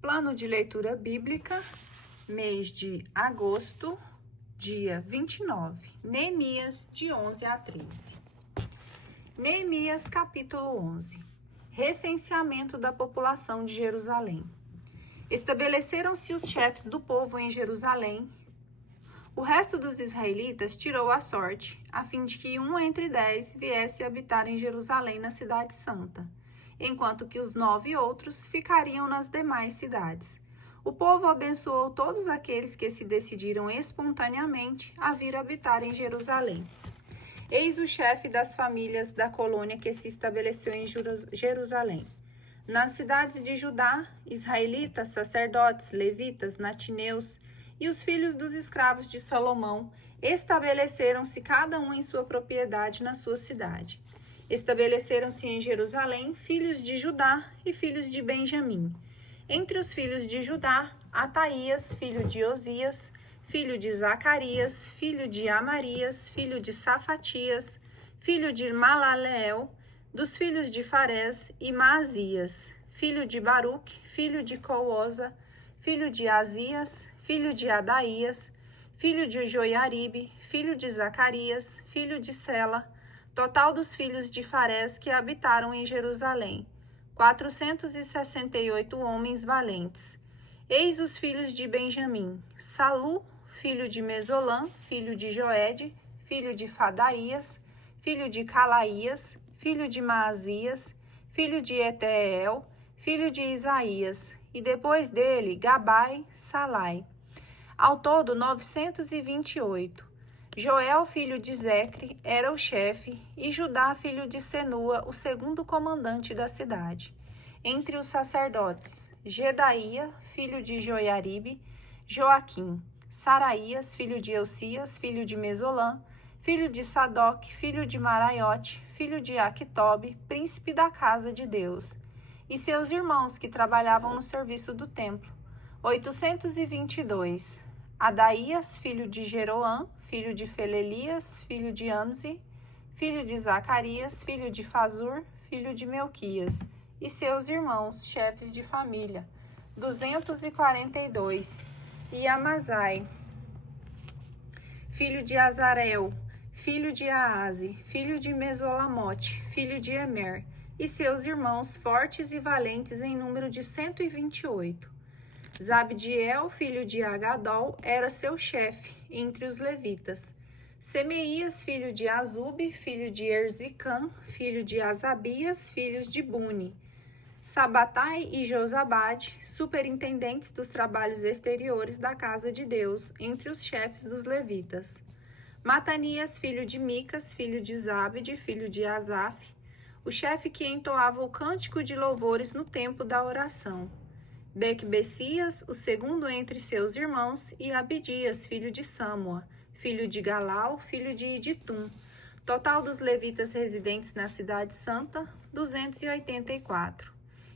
Plano de leitura bíblica, mês de agosto, dia 29. Neemias, de 11 a 13. Neemias, capítulo 11. Recenseamento da população de Jerusalém. Estabeleceram-se os chefes do povo em Jerusalém. O resto dos israelitas tirou a sorte, a fim de que 1 entre 10 viesse habitar em Jerusalém, na cidade santa, enquanto que os 9 outros ficariam nas demais cidades. O povo abençoou todos aqueles que se decidiram espontaneamente a vir habitar em Jerusalém. Eis o chefe das famílias da colônia que se estabeleceu em Jerusalém. Nas cidades de Judá, israelitas, sacerdotes, levitas, natineus e os filhos dos escravos de Salomão estabeleceram-se cada um em sua propriedade na sua cidade. Estabeleceram-se em Jerusalém filhos de Judá e filhos de Benjamim. Entre os filhos de Judá, Ataías, filho de Osias, filho de Zacarias, filho de Amarias, filho de Safatias, filho de Malaleel, dos filhos de Farés e Maasias, filho de Baruque, filho de Coosa, filho de Azias, filho de Adaías, filho de Joiaribe, filho de Zacarias, filho de Sela, total dos filhos de Farés que habitaram em Jerusalém, 468 homens valentes. Eis os filhos de Benjamim: Salu, filho de Mesolã, filho de Joede, filho de Fadaías, filho de Calaías, filho de Maasias, filho de Eteel, filho de Isaías, e depois dele Gabai, Salai. Ao todo 928. Joel, filho de Zecre, era o chefe, e Judá, filho de Senua, o segundo comandante da cidade. Entre os sacerdotes, Gedaía, filho de Joiaribe, Joaquim, Saraías, filho de Eucias, filho de Mesolã, filho de Sadoc, filho de Maraiote, filho de Aquitobe, príncipe da casa de Deus, e seus irmãos que trabalhavam no serviço do templo, 822. Adaías, filho de Jeroã, filho de Felelias, filho de Amzi, filho de Zacarias, filho de Fazur, filho de Melquias, e seus irmãos, chefes de família, 242. E Amazai, filho de Azarel, filho de Aaze, filho de Mesolamote, filho de Emer, e seus irmãos, fortes e valentes em número de 128. Zabdiel, filho de Agadol, era seu chefe entre os levitas. Semeias, filho de Azube, filho de Erzicã, filho de Asabias, filhos de Buni. Sabatai e Josabade, superintendentes dos trabalhos exteriores da casa de Deus, entre os chefes dos levitas. Matanias, filho de Micas, filho de Zabde, filho de Asaf, o chefe que entoava o cântico de louvores no tempo da oração. Becbessias, o segundo entre seus irmãos, e Abidias, filho de Samua, filho de Galal, filho de Iditum. Total dos levitas residentes na cidade santa, 284.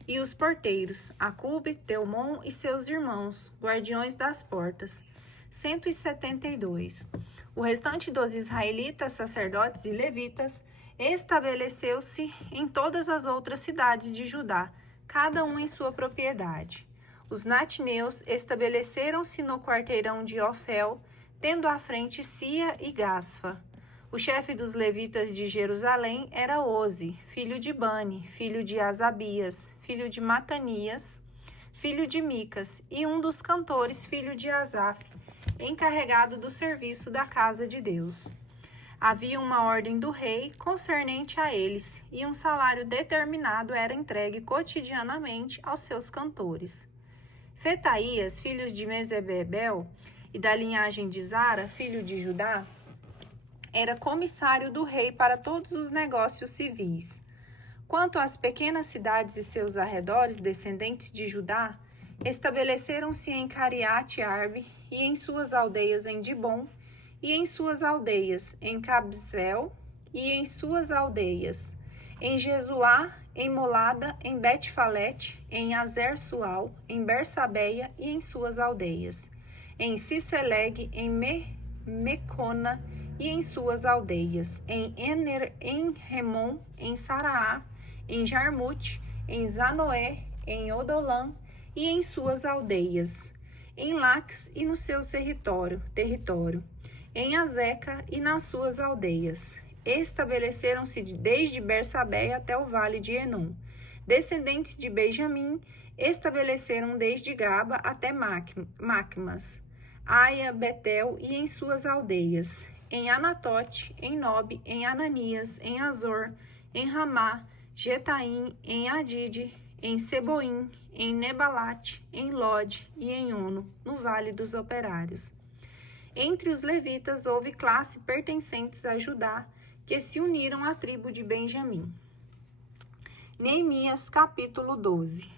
E os porteiros, Acube, Teumon e seus irmãos, guardiões das portas, 172. O restante dos israelitas, sacerdotes e levitas, estabeleceu-se em todas as outras cidades de Judá, cada um em sua propriedade. Os natineus estabeleceram-se no quarteirão de Ofel, tendo à frente Sia e Gasfa. O chefe dos levitas de Jerusalém era Ozi, filho de Bani, filho de Asabias, filho de Matanias, filho de Micas, e um dos cantores, filho de Asaf, encarregado do serviço da casa de Deus. Havia uma ordem do rei concernente a eles, e um salário determinado era entregue cotidianamente aos seus cantores. Fetaías, filho de Mesebebel, e da linhagem de Zara, filho de Judá, era comissário do rei para todos os negócios civis. Quanto às pequenas cidades e seus arredores, descendentes de Judá, estabeleceram-se em Cariate Arbe e em suas aldeias em Dibon, e em suas aldeias em Cabzel, e em suas aldeias em Jesuá, em Molada, em Bet-Falete, em Azer-Sual, em Bersabeia e em suas aldeias, em Ciceleg, em Mecona e em suas aldeias, em Ener, em Remon, em Saraá, em Jarmute, em Zanoé, em Odolã e em suas aldeias, em Laques e no seu território, em Azeca e nas suas aldeias. Estabeleceram-se desde Bersabé até o vale de Enom. Descendentes de Benjamim estabeleceram desde Gaba até Macmas, Aia, Betel e em suas aldeias, em Anatote, em Nobe, em Ananias, em Azor, em Ramá, Getaim, em Adide, em Seboim, em Nebalate, em Lode e em Ono, no Vale dos Operários. Entre os levitas houve classe pertencentes a Judá, que se uniram à tribo de Benjamim. Neemias, capítulo 12.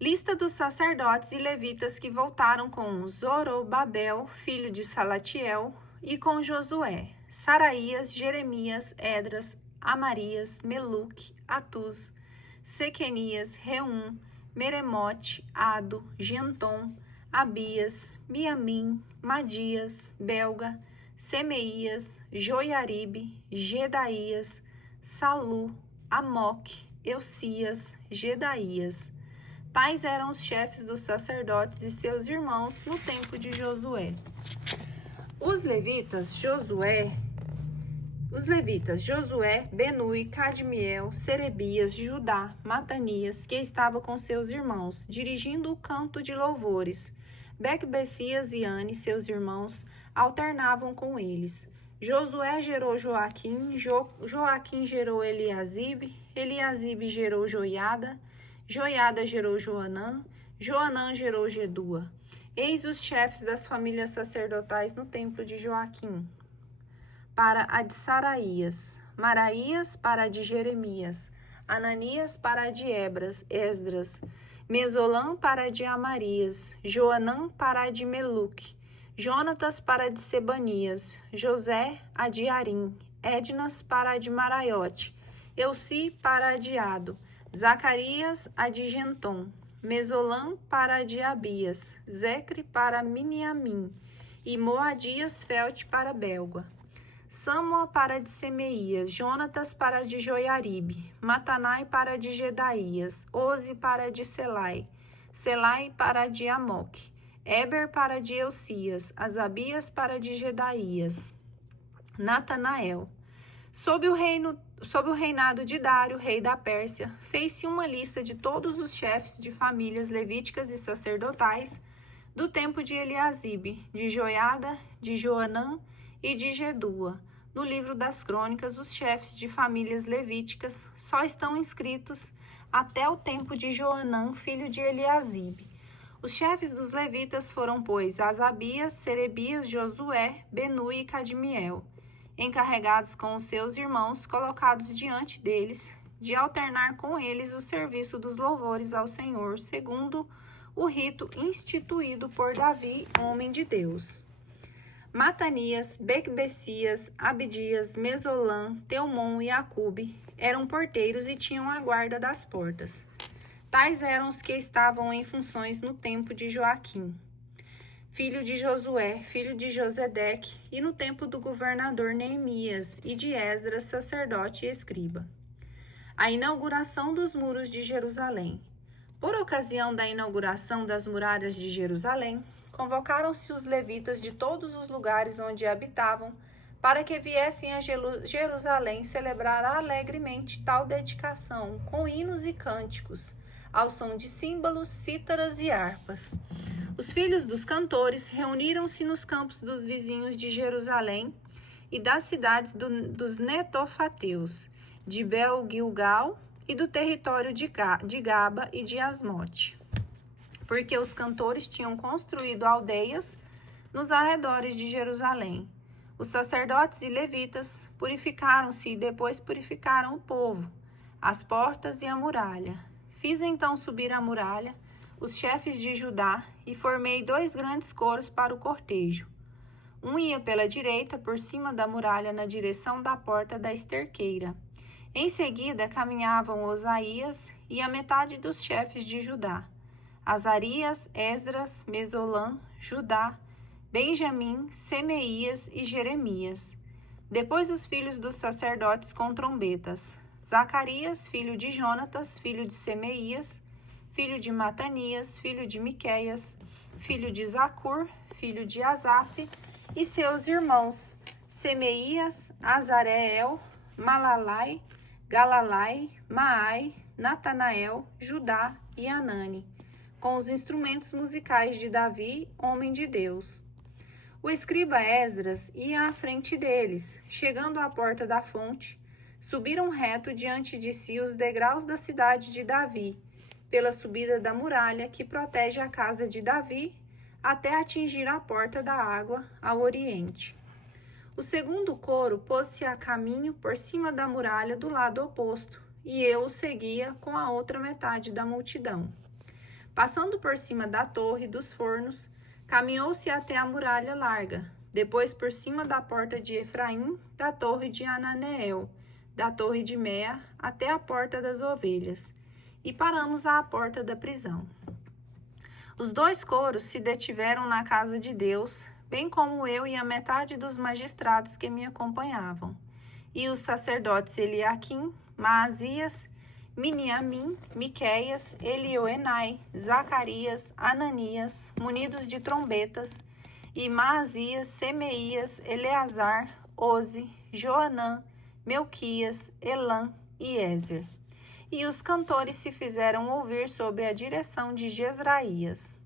Lista dos sacerdotes e levitas que voltaram com Zorobabel, filho de Salatiel, e com Josué, Saraías, Jeremias, Edras, Amarias, Meluque, Atuz, Sequenias, Reum, Meremote, Ado, Gentom, Abias, Miamim, Madias, Belga, Semeias, Joiaribe, Gedaías, Salu, Amoque, Eucias, Gedaías. Tais eram os chefes dos sacerdotes e seus irmãos no tempo de Josué. Os levitas Josué, Benui, Cadmiel, Serebias, Judá, Matanias, que estava com seus irmãos, dirigindo o canto de louvores. Beque-Bessias e Ane, seus irmãos, alternavam com eles. Josué gerou Joaquim, Joaquim gerou Eliasibe, Eliasibe gerou Joiada, Joiada gerou Joanã, Joanã gerou Jedua. Eis os chefes das famílias sacerdotais no templo de Joaquim. Para a de Saraías, Maraías para a de Jeremias, Ananias para a de Esdras, Mesolã para a de Amarias, Joanã para a de Meluque, Jonatas para a de Sebanias, José a de Arim, Ednas para a de Maraiote, Euci para a de Ado, Zacarias a de Gentom, Mesolã para a de Abias, Zecre para Miniamim, e Moadias Felte para Belga. Samua para de Semeias, Jonatas para de Joiaribe, Matanai para de Gedaías, Oze para de Selai, Selai para de Amoque, Eber para de Eucias, Asabias para de Gedaías, Natanael. Sob o reinado de Dário, rei da Pérsia, fez-se uma lista de todos os chefes de famílias levíticas e sacerdotais do tempo de Eliasibe, de Joiada, de Joanã e de Jedua. No livro das crônicas, os chefes de famílias levíticas só estão inscritos até o tempo de Joanã, filho de Eliasibe. Os chefes dos levitas foram, pois, Asabias, Serebias, Josué, Benui e Cadmiel, encarregados com os seus irmãos, colocados diante deles, de alternar com eles o serviço dos louvores ao Senhor, segundo o rito instituído por Davi, homem de Deus. Matanias, Beque-Bessias, Abdias, Mesolã, Teumon e Acube eram porteiros e tinham a guarda das portas. Tais eram os que estavam em funções no tempo de Joaquim, filho de Josué, filho de Josedeque, e no tempo do governador Neemias e de Esdras, sacerdote e escriba. A inauguração dos muros de Jerusalém. Por ocasião da inauguração das muralhas de Jerusalém, convocaram-se os levitas de todos os lugares onde habitavam, para que viessem a Jerusalém celebrar alegremente tal dedicação, com hinos e cânticos, ao som de símbolos, cítaras e harpas. Os filhos dos cantores reuniram-se nos campos dos vizinhos de Jerusalém e das cidades dos netofateus, de Bel-Gilgal e do território de Gaba e de Asmote, porque os cantores tinham construído aldeias nos arredores de Jerusalém. Os sacerdotes e levitas purificaram-se e depois purificaram o povo, as portas e a muralha. Fiz então subir a muralha os chefes de Judá e formei 2 grandes coros para o cortejo. Um ia pela direita, por cima da muralha, na direção da porta da esterqueira. Em seguida, caminhavam Osaías e a metade dos chefes de Judá, Azarias, Esdras, Mesolã, Judá, Benjamim, Semeias e Jeremias. Depois os filhos dos sacerdotes com trombetas, Zacarias, filho de Jonatas, filho de Semeias, filho de Matanias, filho de Miqueias, filho de Zacur, filho de Asaf, e seus irmãos, Semeias, Azareel, Malalai, Galalai, Maai, Natanael, Judá e Anani, com os instrumentos musicais de Davi, homem de Deus. O escriba Esdras ia à frente deles, chegando à porta da fonte, subiram reto diante de si os degraus da cidade de Davi, pela subida da muralha que protege a casa de Davi, até atingir a porta da água ao oriente. O segundo coro pôs-se a caminho por cima da muralha do lado oposto, e eu o seguia com a outra metade da multidão. Passando por cima da torre dos fornos, caminhou-se até a muralha larga, depois por cima da porta de Efraim, da torre de Ananeel, da torre de Mea, até a porta das ovelhas, e paramos à porta da prisão. Os dois coros se detiveram na casa de Deus, bem como eu e a metade dos magistrados que me acompanhavam, e os sacerdotes Eliaquim, Maasias, Miniamim, Miqueias, Elioenai, Zacarias, Ananias, munidos de trombetas, e Maasias, Semeias, Eleazar, Oze, Joanã, Melquias, Elã e Ézer. E os cantores se fizeram ouvir sob a direção de Jezraías.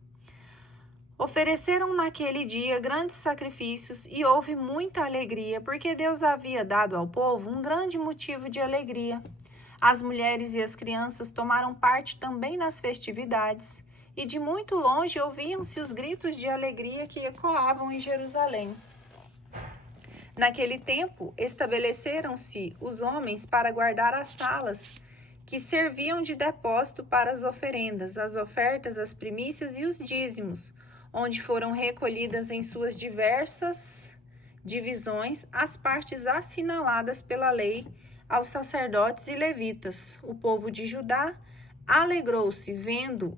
Ofereceram naquele dia grandes sacrifícios e houve muita alegria, porque Deus havia dado ao povo um grande motivo de alegria. As mulheres e as crianças tomaram parte também nas festividades, e de muito longe ouviam-se os gritos de alegria que ecoavam em Jerusalém. Naquele tempo, estabeleceram-se os homens para guardar as salas, que serviam de depósito para as oferendas, as ofertas, as primícias e os dízimos, onde foram recolhidas em suas diversas divisões as partes assinaladas pela lei aos sacerdotes e levitas. O povo de Judá alegrou-se vendo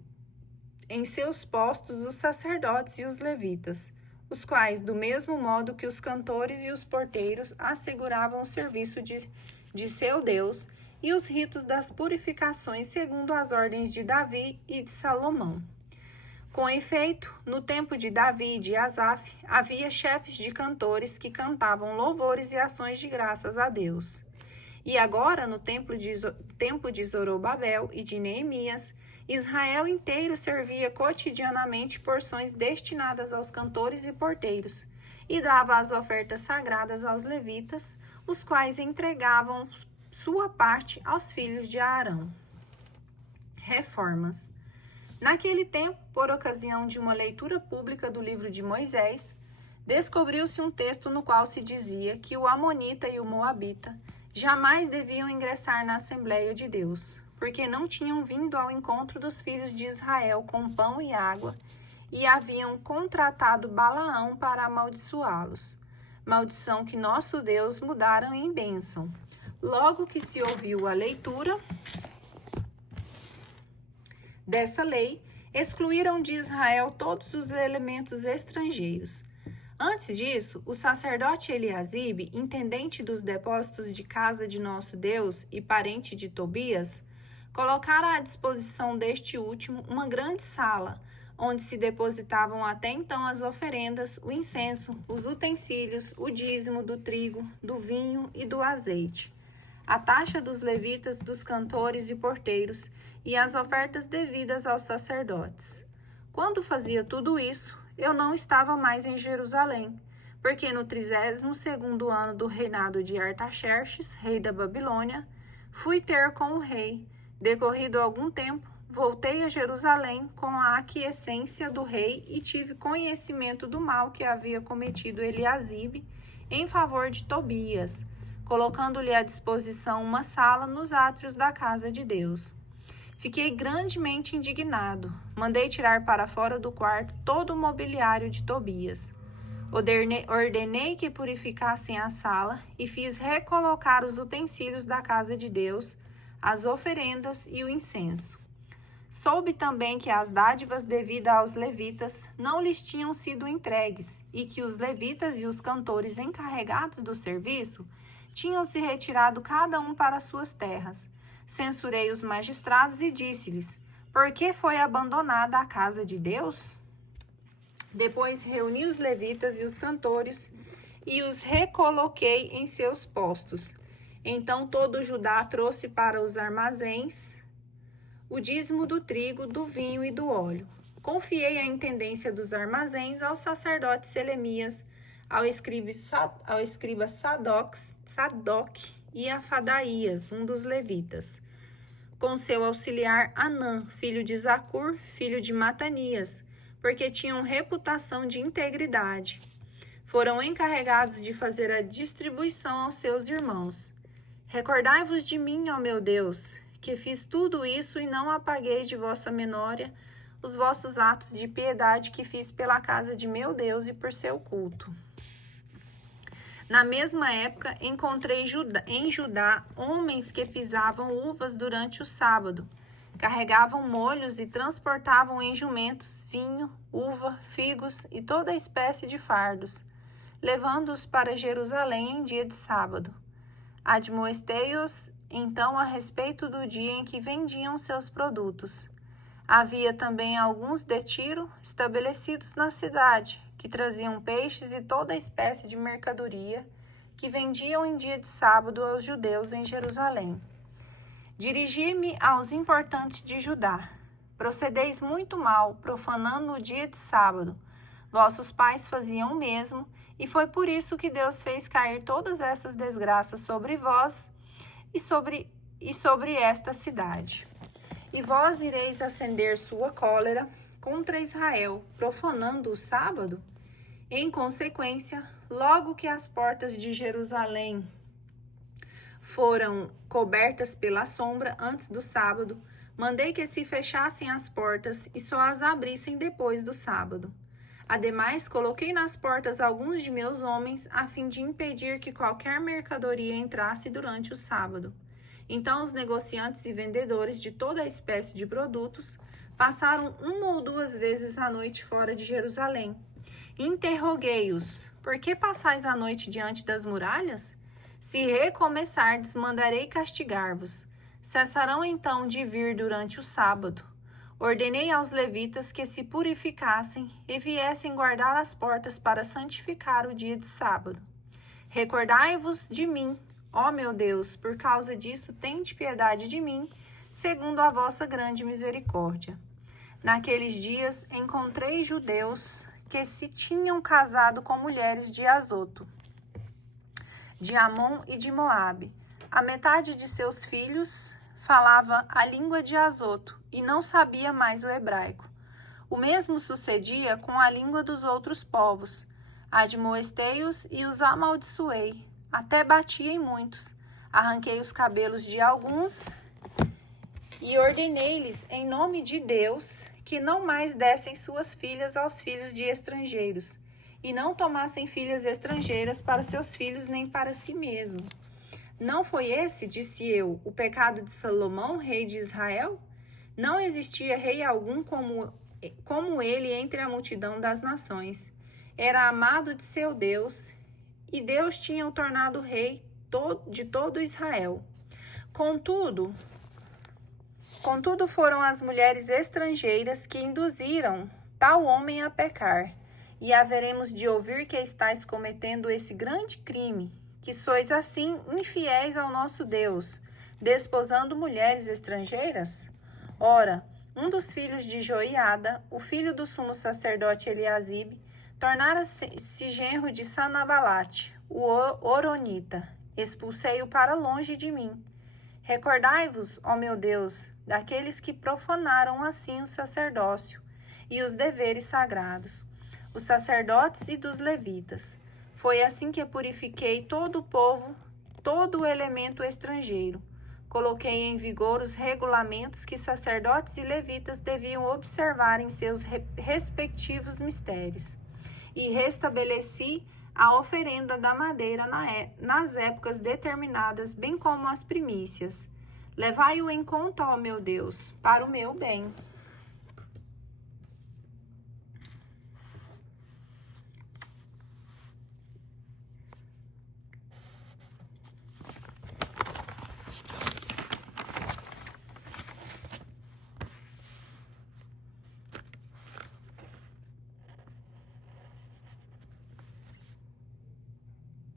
em seus postos os sacerdotes e os levitas, os quais, do mesmo modo que os cantores e os porteiros, asseguravam o serviço de seu Deus e os ritos das purificações segundo as ordens de Davi e de Salomão. Com efeito, no tempo de Davi e de Asaf, havia chefes de cantores que cantavam louvores e ações de graças a Deus. E agora, no tempo de Zorobabel e de Neemias, Israel inteiro servia cotidianamente porções destinadas aos cantores e porteiros, e dava as ofertas sagradas aos levitas, os quais entregavam sua parte aos filhos de Arão. Reformas. Naquele tempo, por ocasião de uma leitura pública do livro de Moisés, descobriu-se um texto no qual se dizia que o amonita e o moabita jamais deviam ingressar na Assembleia de Deus, porque não tinham vindo ao encontro dos filhos de Israel com pão e água, e haviam contratado Balaão para amaldiçoá-los. Maldição que nosso Deus mudaram em bênção. Logo que se ouviu a leitura dessa lei, excluíram de Israel todos os elementos estrangeiros. Antes disso, o sacerdote Eliasibe, intendente dos depósitos de casa de nosso Deus e parente de Tobias, colocara à disposição deste último uma grande sala, onde se depositavam até então as oferendas, o incenso, os utensílios, o dízimo do trigo, do vinho e do azeite, a taxa dos levitas, dos cantores e porteiros, e as ofertas devidas aos sacerdotes. Quando fazia tudo isso, eu não estava mais em Jerusalém, porque no 32º ano do reinado de Artaxerxes, rei da Babilônia, fui ter com o rei. Decorrido algum tempo, voltei a Jerusalém com a aquiescência do rei e tive conhecimento do mal que havia cometido Eliasibe em favor de Tobias, colocando-lhe à disposição uma sala nos átrios da casa de Deus. Fiquei grandemente indignado. Mandei tirar para fora do quarto todo o mobiliário de Tobias. Ordenei que purificassem a sala e fiz recolocar os utensílios da casa de Deus, as oferendas e o incenso. Soube também que as dádivas devidas aos levitas não lhes tinham sido entregues e que os levitas e os cantores encarregados do serviço tinham se retirado cada um para suas terras. Censurei os magistrados e disse-lhes: Por que foi abandonada a casa de Deus? Depois reuni os levitas e os cantores e os recoloquei em seus postos. Então todo Judá trouxe para os armazéns o dízimo do trigo, do vinho e do óleo. Confiei a intendência dos armazéns ao sacerdote Selemias, ao escriba Sadoc e a Fadaías, um dos levitas, com seu auxiliar Anã, filho de Zacur, filho de Matanias, porque tinham reputação de integridade. Foram encarregados de fazer a distribuição aos seus irmãos. Recordai-vos de mim, ó meu Deus, que fiz tudo isso e não apaguei de vossa memória os vossos atos de piedade que fiz pela casa de meu Deus e por seu culto. Na mesma época, encontrei em Judá homens que pisavam uvas durante o sábado, carregavam molhos e transportavam em jumentos vinho, uva, figos e toda espécie de fardos, levando-os para Jerusalém em dia de sábado. Admoestei-os então a respeito do dia em que vendiam seus produtos. Havia também alguns de Tiro estabelecidos na cidade, que traziam peixes e toda espécie de mercadoria, que vendiam em dia de sábado aos judeus em Jerusalém. Dirigi-me aos importantes de Judá. Procedeis muito mal, profanando o dia de sábado. Vossos pais faziam o mesmo, e foi por isso que Deus fez cair todas essas desgraças sobre vós e sobre esta cidade. E vós ireis acender sua cólera contra Israel, profanando o sábado? Em consequência, logo que as portas de Jerusalém foram cobertas pela sombra antes do sábado, mandei que se fechassem as portas e só as abrissem depois do sábado. Ademais, coloquei nas portas alguns de meus homens, a fim de impedir que qualquer mercadoria entrasse durante o sábado. Então os negociantes e vendedores de toda a espécie de produtos passaram uma ou duas vezes a noite fora de Jerusalém. Interroguei-os: por que passais a noite diante das muralhas? Se recomeçardes, mandarei castigar-vos. Cessarão então de vir durante o sábado. Ordenei aos levitas que se purificassem e viessem guardar as portas para santificar o dia de sábado. Recordai-vos de mim, ó meu Deus, por causa disso tende piedade de mim, segundo a vossa grande misericórdia. Naqueles dias encontrei judeus que se tinham casado com mulheres de Azoto, de Amon e de Moabe. A metade de seus filhos falava a língua de Azoto e não sabia mais o hebraico. O mesmo sucedia com a língua dos outros povos. Admoestei-os e os amaldiçoei, até bati em muitos. Arranquei os cabelos de alguns e ordenei-lhes, em nome de Deus, que não mais dessem suas filhas aos filhos de estrangeiros, e não tomassem filhas estrangeiras para seus filhos nem para si mesmo. Não foi esse, disse eu, o pecado de Salomão, rei de Israel? Não existia rei algum como ele entre a multidão das nações. Era amado de seu Deus, e Deus tinha o tornado rei de todo Israel. Contudo foram as mulheres estrangeiras que induziram tal homem a pecar, e haveremos de ouvir que estáis cometendo esse grande crime, que sois assim infiéis ao nosso Deus, desposando mulheres estrangeiras? Ora, um dos filhos de Joiada, o filho do sumo sacerdote Eliasibe, tornara-se genro de Sanabalate, o Horonita. Expulsei-o para longe de mim. Recordai-vos, ó meu Deus, daqueles que profanaram assim o sacerdócio e os deveres sagrados, os sacerdotes e dos levitas. Foi assim que purifiquei todo o povo, todo o elemento estrangeiro. Coloquei em vigor os regulamentos que sacerdotes e levitas deviam observar em seus respectivos mistérios. E restabeleci a oferenda da madeira nas épocas determinadas, bem como as primícias. Levai-o em conta, ó meu Deus, para o meu bem.